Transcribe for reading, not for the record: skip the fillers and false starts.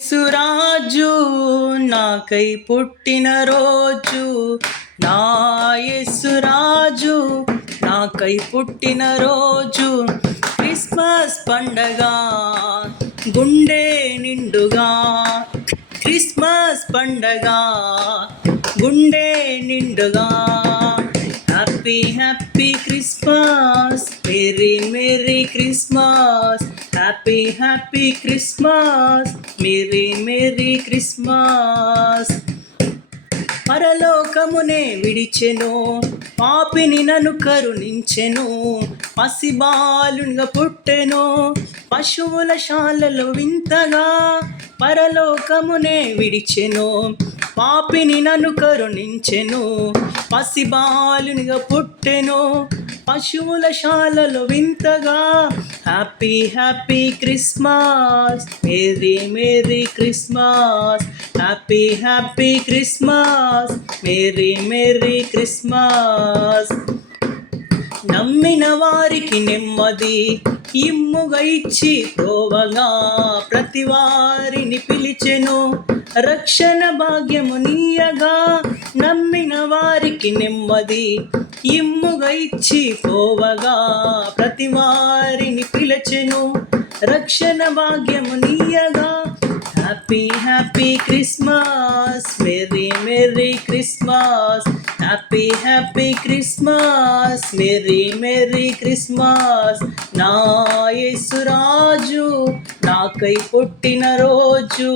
సురాజు నాకై పుట్టిన రోజు, నా యేసురాజు నాకై పుట్టిన రోజు. క్రిస్మస్ పండగ గుండె నిండుగా, క్రిస్మస్ పండగ గుండె నిండుగా. Happy happy Christmas, merry merry Christmas, happy happy Christmas, merry merry Christmas. పరలోకమునే విడిచెను, పాపిని నన్ను కరుణించెను, పసిబాలునిగా పుట్టెను పశువుల శాలలో వింతగా. పరలోకమునే విడిచెను, పాపిని నన్ను కరుణించెను, పసిబాలునిగా పుట్టెను పశువుల శాలలో వింతగా. Happy happy Christmas, merry merry Christmas, happy happy Christmas, merry merry Christmas. నమ్మిన వారికి నెమ్మది ఇమ్ముగా ఇచ్చి ప్రోవగా, ప్రతి వారిని పిలిచెను రక్షణ భాగ్యము నీయగా. నమ్మిన వారికి నెమ్మది ఇమ్ముగా ఇచ్చి పోవగా, ప్రతి వారిని పిలిచెను రక్షణ భాగ్యము నీయగా. Happy happy Christmas, merry merry Christmas, happy happy Christmas, merry merry Christmas. నా యేసురాజు నాకై పుట్టిన రోజు.